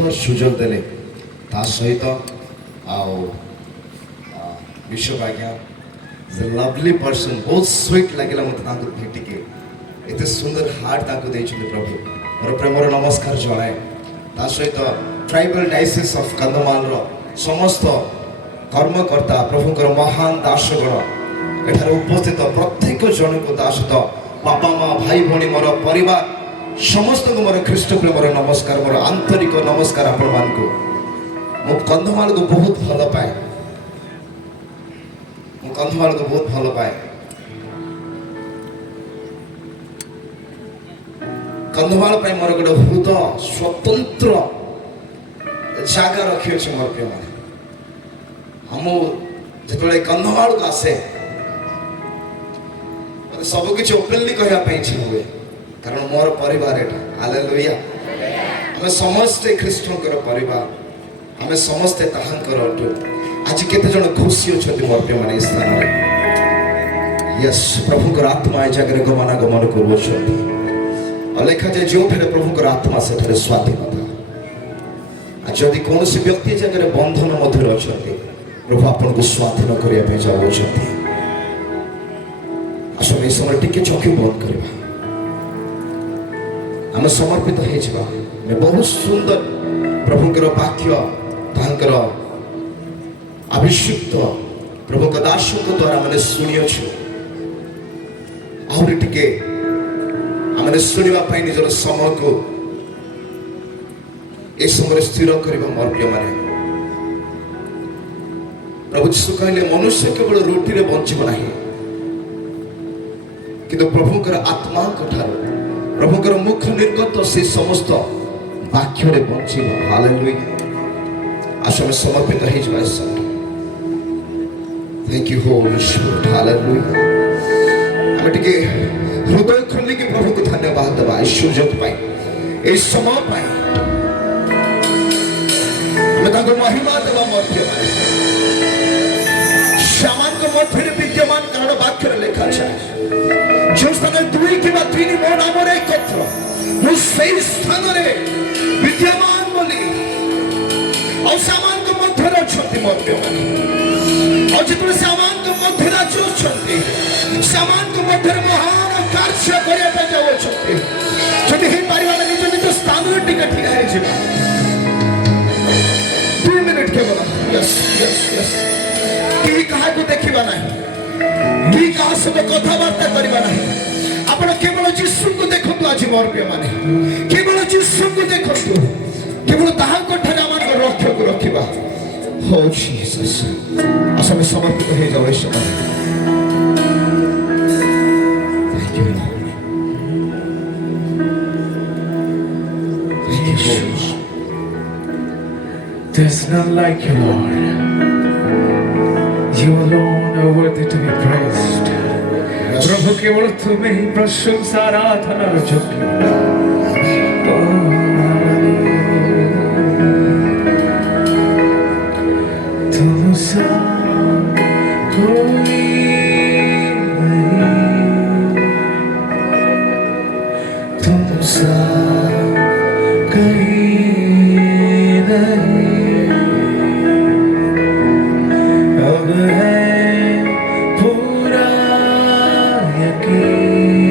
ସୁନ୍ଦର ସୁଯୋଗ ଦେଲେ ତା ସହିତ ଆଉ ବିଶ୍ୱ ଆଜ୍ଞା ଇଜ ଏ ଲଭଲି ପର୍ସନ୍ ବହୁତ ସ୍ୱିଟ୍ ଲାଗିଲା ମୋତେ ତାଙ୍କୁ ଭେଟିକି ଏତେ ସୁନ୍ଦର ହାର୍ଟ ତାଙ୍କୁ ଦେଇଛନ୍ତି ପ୍ରଭୁ ମୋର ପ୍ରେମର ନମସ୍କାର ଜଣାଏ ତା ସହିତ ଟ୍ରାଇବାଲ ଡାଇସିସ୍ ଅଫ୍ କନ୍ଧମାଳର ସମସ୍ତ କର୍ମକର୍ତ୍ତା ପ୍ରଭୁଙ୍କର ମହାନ ଦାସଗଣ ଏଠାରେ ଉପସ୍ଥିତ ପ୍ରତ୍ୟେକ ଜଣଙ୍କୁ ତା ସହିତ ବାପା ମା ଭାଇ ଭଉଣୀ ମୋର ପରିବାର ସମସ୍ତଙ୍କୁ ମୋର ଖ୍ରୀଷ୍ଟ ପ୍ରେମର ନମସ୍କାର ମୋର ଆନ୍ତରିକ ନମସ୍କାର ଆପଣମାନଙ୍କୁ ମୁଁ କନ୍ଧମାଳକୁ ବହୁତ ଭଲ ପାଏ ମୁଁ କନ୍ଧମାଳକୁ ବହୁତ ଭଲ ପାଏ କନ୍ଧମାଳ ପାଇଁ ମୋର ଗୋଟେ ହୃଦୟ ସ୍ୱତନ୍ତ୍ର ଜାଗା ରଖିଅଛି ମୋର ପ୍ରିୟମାନେ ମୁଁ ଯେତେବେଳେ କନ୍ଧମାଳକୁ ଆସେ ମୋତେ ସବୁକିଛି ଓପେନଲି କହିବା ପାଇଁ ଇଚ୍ଛା ହୁଏ କାରଣ ମୋର ପରିବାର ଏଟା ହାଲେଲୁୟା ଆମେ ସମସ୍ତେ ଖ୍ରୀଷ୍ଟଙ୍କର ପରିବାର ଆମେ ସମସ୍ତେ ତାହାଙ୍କର ଅଟୁ ଆଜି କେତେ ଜଣ ଖୁସି ଅଛନ୍ତି ମୋର ପ୍ରିୟମାନେ ଏ ସ୍ଥାନରେ ୟେସ୍ ପ୍ରଭୁଙ୍କର ଆତ୍ମା ଏ ଜାଗାରେ ଗମନାଗମନ କରୁଅଛନ୍ତି ଲେଖାଯାଏ ଯେଉଁଠାରେ ପ୍ରଭୁଙ୍କର ଆତ୍ମା ସେଠାରେ ସ୍ୱାଧୀନତା ଆଉ ଯଦି କୌଣସି ବ୍ୟକ୍ତି ଏ ଜାଗାରେ ବନ୍ଧନ ମଧ୍ୟରେ ଅଛନ୍ତି ପ୍ରଭୁ ଆପଣଙ୍କୁ ସ୍ୱାଧୀନ କରିବା ପାଇଁ ଯାଉଅଛନ୍ତି ଆସନ୍ତୁ ଏ ସମୟରେ ଟିକେ ଚକ୍ଷୁ ବନ୍ଦ କରିବା ଆମେ ସମର୍ପିତ ହେଇଯିବା ଆମେ ବହୁତ ସୁନ୍ଦର ପ୍ରଭୁଙ୍କର ବାକ୍ୟ ତାଙ୍କର ଅଭିଷିକ୍ତ ପ୍ରଭୁଙ୍କ ଦାସଙ୍କ ଦ୍ୱାରା ଆମେ ଶୁଣିଅଛୁ ଆହୁରି ଟିକେ ଆମେ ଶୁଣିବା ପାଇଁ ନିଜର ସମୟକୁ ଏ ସମୟରେ ସ୍ଥିର କରିବା ମୋର ପ୍ରିୟମାନେ ପ୍ରଭୁ ଯୀଶୁ କହିଲେ ମନୁଷ୍ୟ କେବଳ ରୁଟିରେ ବଞ୍ଚିବ ନାହିଁ କିନ୍ତୁ ପ୍ରଭୁଙ୍କର ଆତ୍ମାଙ୍କ ଠାରୁ ପ୍ରଭୁଙ୍କର ମୁଖ ନିର୍ଗତ ସେ ସମସ୍ତ ବାକ୍ୟରେ ବଞ୍ଚିବ ହାଲେଲୁୟା ଆସ ଆମେ ସମର୍ପିତ ହେଇଯିବା ଏ ସମୟରେ thank you holy spirit hallelujah ଆମେ ଟିକେ ହୃଦୟ ଖୋଲିକି ପ୍ରଭୁକୁ ଧନ୍ୟବାଦ ଦେବା ଏ ସୁଯୋଗ ପାଇଁ ଏ ସମୟ ପାଇଁ ଆମେ ତାଙ୍କୁ ମହିମା ଦେବା ମଧ୍ୟ ସେମାନଙ୍କ ମଧ୍ୟରେ ବିଦ୍ୟମାନ କାରଣ ବାକ୍ୟରେ ଲେଖାଯାଏ ଯେଉଁ ସ୍ଥାନରେ ଦୁଇ କିମ୍ବା ତିନି ମୋ ନାମରେ ଏକତ୍ର ମୁଁ ସେଇ ସ୍ଥାନରେ ବିଦ୍ୟମାନ ବୋଲି ଆଉ ସେମାନଙ୍କ ମଧ୍ୟରେ ଅଛନ୍ତି ମୋ ପ୍ରିୟମାନେ ଆଉ ଯେତେବେଳେ ସେମାନଙ୍କ ମଧ୍ୟରେ ଆଜି ଅଛନ୍ତି ସେମାନଙ୍କ ମଧ୍ୟରେ ମହାନ କାର୍ଯ୍ୟ କରିବା ପାଇଁ ଯାଉଅଛନ୍ତି ଯଦି ହେଇପାରିବା ଆମେ ନିଜ ନିଜ ସ୍ଥାନରେ ଟିକେ ଠିଆ ହେଇଯିବା 2 ମିନିଟ୍ କେବଳ ୟେସ୍ ୟେସ୍ ୟେସ୍ କେହି କାହାକୁ ଦେଖିବା ନାହିଁ କେହି କାହା ସହିତ କଥାବାର୍ତ୍ତା କରିବା ନାହିଁ ଆପଣ କେବଳ ଯୀଶୁଙ୍କୁ ଦେଖନ୍ତୁ ଆଜି ମୋର ପ୍ରିୟମାନେ କେବଳ ଯୀଶୁଙ୍କୁ ଦେଖନ୍ତୁ କେବଳ ତାହାଙ୍କ ଠାରେ ଆମମାନଙ୍କ ଲକ୍ଷ୍ୟକୁ ରଖିବା ହଉ ଜିସସ୍ ଆସ ଆମେ ସମର୍ପିତ ହେଇଯାଉ ଏ ସମୟରେ There's none like you, Lord. You alone are worthy to be praised. प्रभु केवल तुम्हें ही प्रशंसा आराधना योग्य तुमसा कोई नहीं तुमसा कहीं नहीं अब है पूरा यकीन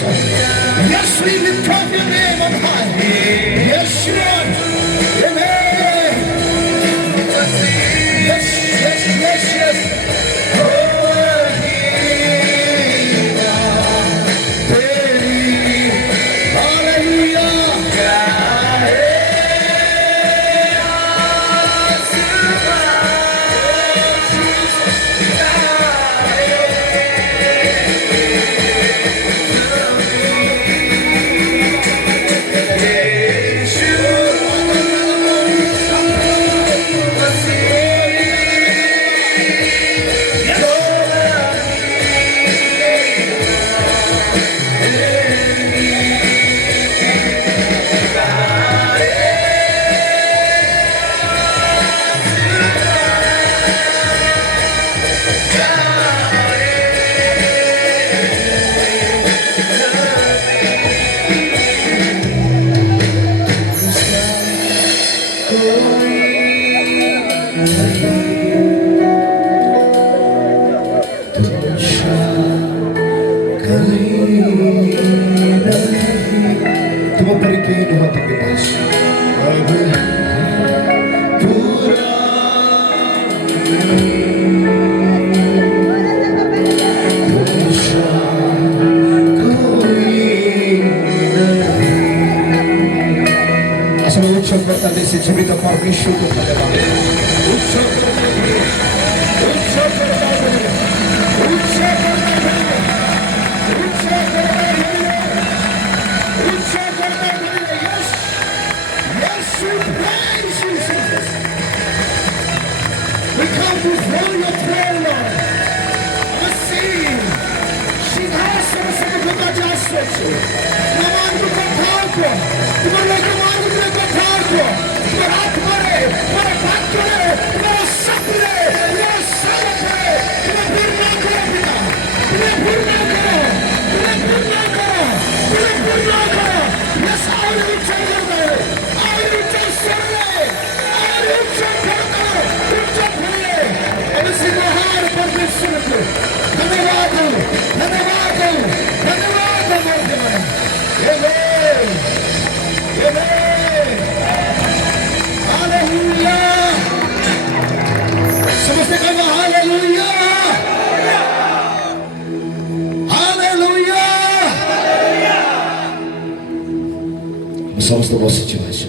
Yes, we lift up your name on high. Yes, Lord. Amen. Yes, yes, yes, yes. तुम पर के हुआ तो पास उत्सव करता जैसे जीवित परमेश्वर को धन्यवाद उत्सव We come before your throne, Lord. I'm seeing. सिंहासन से खुदा जा सोचो नमान को ठाको तुम्हारे नमान को ठाको तुम्हारा आत्मा रे तुम्हारा भाग्य रे तुम्हारा सब रे तुम्हारा सब रे तुम्हें भूल ना करो पिता तुम्हें भूल ना करो तुम्हें भूल ना करो तुम्हें भूल ना करो यस और उच्च कर और उच्च सुन और उच्च कर उच्च भले अब सिंहार परमेश्वर को धन्यवाद धन्यवाद धन्यवाद आमेन आमेन हालेलुया समझते कहो हालेलुया हालेलुया समस्त बसिଛୁ ଆଜି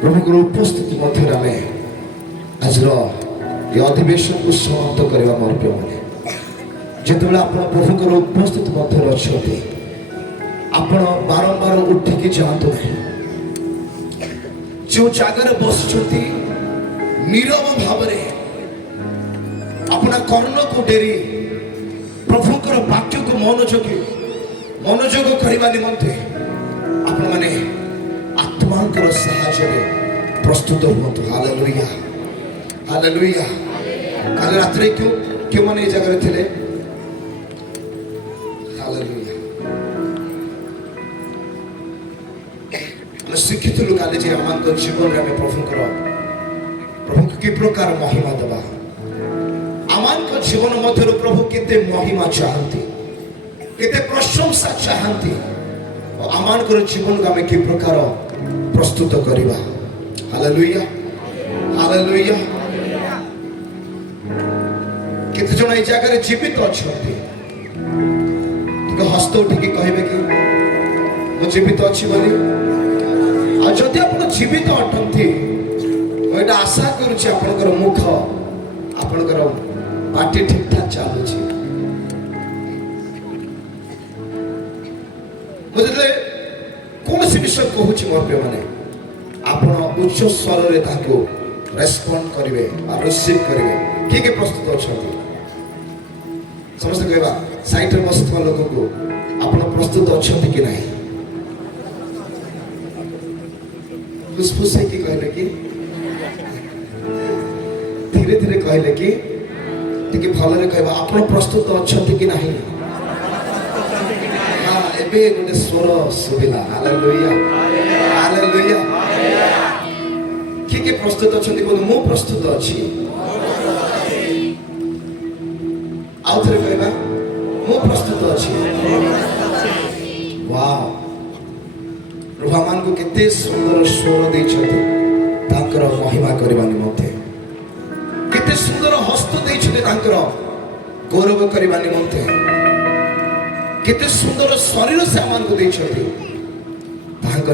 ପ୍ରଭୁଙ୍କର ଉପସ୍ଥିତି ମଧ୍ୟରେ ଆମେ ଆଜିର ଏ ଅଧିବେଶନକୁ ସମାପ୍ତ କରିବା ମୋର ପ୍ରିୟମାନେ ଯେତେବେଳେ ଆପଣ ପ୍ରଭୁଙ୍କର ଉପସ୍ଥିତି ମଧ୍ୟରେ ଅଛନ୍ତି ଆପଣ ବାରମ୍ବାର ଉଠିକି ଯାଆନ୍ତୁ ନାହିଁ ଯେଉଁ ଜାଗାରେ ବସିଛନ୍ତି ନୀରବ ଭାବରେ ଆପଣ କର୍ଣ୍ଣକୁ ଡେରି ପ୍ରଭୁଙ୍କର ବାକ୍ୟକୁ ମନୋଯୋଗ କରିବା ନିମନ୍ତେ ଆପଣମାନେ ଆତ୍ମାଙ୍କର ସାହାଯ୍ୟରେ ପ୍ରସ୍ତୁତ ହୁଅନ୍ତୁ। Hallelujah hallelujah. କାଲି ରାତିରେ କେଉଁମାନେ ଏ ଜାଗାରେ ଥିଲେ? ହାଲେଲୁୟା। ଆମେ ଶିଖିଥିଲୁ କାଲି ଯେ ଆମଙ୍କ ଜୀବନରେ ଆମେ ପ୍ରଭୁଙ୍କୁ କି ପ୍ରକାର ମହିମା ଦେବା। ଆମଙ୍କ ଜୀବନ ମଧ୍ୟରୁ ପ୍ରଭୁ କେତେ ମହିମା ଚାହାନ୍ତି, କେତେ ପ୍ରଶଂସା ଚାହାନ୍ତି। ଆମଙ୍କର ଜୀବନକୁ ଆମେ କି ପ୍ରକାର ପ୍ରସ୍ତୁତ କରିବା। Hallelujah hallelujah. କେତେ ଜଣ এই ଜାଗାରେ ଜୀବିତ ଅଛନ୍ତି? ଟିକେ ହସ୍ତ ଉଠିକି କହିବେ କି ମୁଁ ଜୀବିତ ଅଛି ବୋଲି। ଆଉ ଯଦି ଆପଣ ଜୀବିତ ଅଟନ୍ତି, ମୁଁ ଏଇଟା ଆଶା କରୁଛି ଆପଣଙ୍କର ମୁଖ, ଆପଣଙ୍କର ପାଟି ଠିକ ଠାକ ଚାଲୁଛି। ମୁଁ ଯେତେବେଳେ କୌଣସି ବିଷୟ କହୁଛି ମୋର ପ୍ରିୟମାନେ, ଆପଣ ଉଚ୍ଚ ସ୍ୱରରେ ତାକୁ ରେସ୍ପଣ୍ଡ କରିବେ ବା ରିସିଭ୍ କରିବେ। କିଏ କିଏ ପ୍ରସ୍ତୁତ ଅଛନ୍ତି? ସମସ୍ତେ କହିବା ସାଇଟ୍ରେ ବସିଥିବା ଲୋକଙ୍କୁ ଆପଣ ପ୍ରସ୍ତୁତ ଅଛନ୍ତି କି ନାହିଁ? ଫୁସଫୁସ ହେଇକି କହିଲେ କି, ଧୀରେ ଧୀରେ କହିଲେ କି, ଟିକେ ଭଲରେ କହିବା ଆପଣ ପ୍ରସ୍ତୁତ ଅଛନ୍ତି କି ନାହିଁ? ହଁ, ଏବେ ଗୋଟେ ସ୍ୱର ଶୁଭିଲା। Hallelujah hallelujah. କିଏ କିଏ ପ୍ରସ୍ତୁତ ଅଛନ୍ତି? କୁହନ୍ତୁ ମୁଁ ପ୍ରସ୍ତୁତ ଅଛି। ଆଉ ଥରେ କହିବା ମୁଁ ପ୍ରସ୍ତୁତ ଅଛି। ୱାଓ, ପ୍ରଭୁ ଆମମାନଙ୍କୁ କେତେ ସୁନ୍ଦର ସ୍ୱର ଦେଇଛନ୍ତି ତାଙ୍କର ମହିମା କରିବା ନିମନ୍ତେ। କେତେ ସୁନ୍ଦର ହସ୍ତ ଦେଇଛନ୍ତି ତାଙ୍କର ଗୌରବ କରିବା ନିମନ୍ତେ। କେତେ ସୁନ୍ଦର ଶରୀର ସେ ଆମମାନଙ୍କୁ ଦେଇଛନ୍ତି ତାଙ୍କ